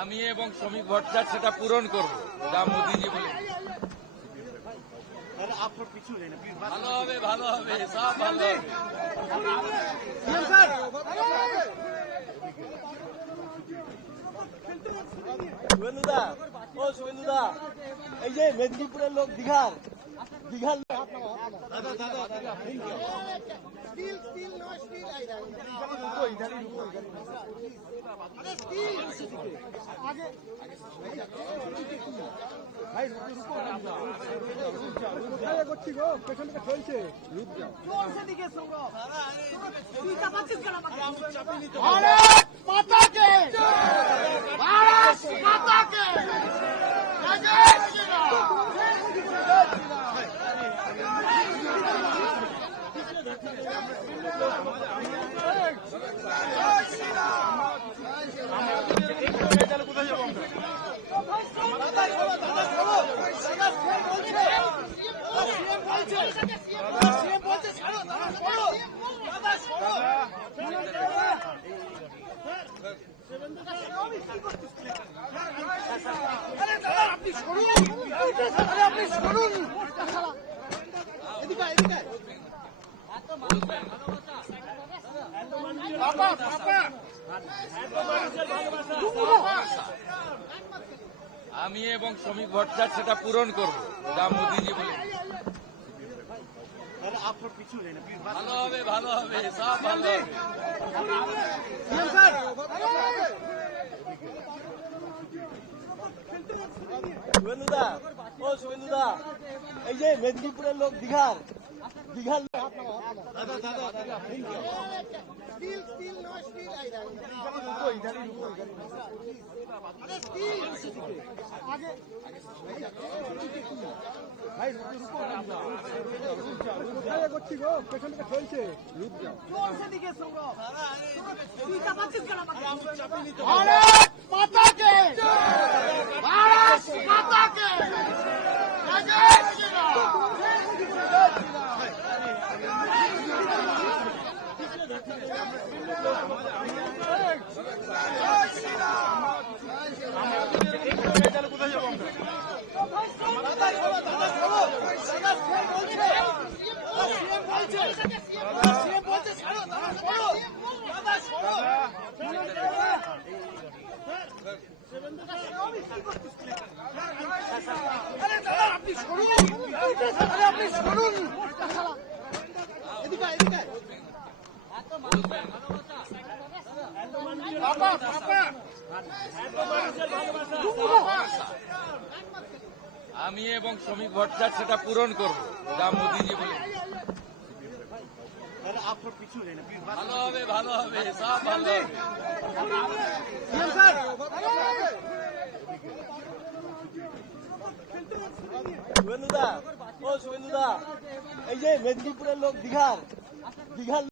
আমি এবং শ্রমিক ভট্টাচার্য সেটা পূরণ করব, যা মোদিজি বলে। ভালো হবে, ভালো হবে, সব ভালো হবে। শুভেন্দুদা, ও শুভেন্দুদা, এই যে মেদিনীপুরের লোক দীঘার আমি এবং শ্রমিক ভট্টাচার্য সেটা পূরণ করব, যা মোদিজি বলে। ভালো হবে, ভালো হবে, সব ভালো হবে। শুভেন্দুদা, ও শুভেন্দুদা, এই যে মেদিনীপুরের লোক দীঘার আমি এবং শ্রমিক ভট্টাচার্য সেটা পূরণ করব, যা মোদিজি বলে। ভালো হবে, ভালো হবে, সব ভালো হবে। শুভেন্দুদা, ও শুভেন্দুদা, এই যে মেদিনীপুরের লোক দীঘার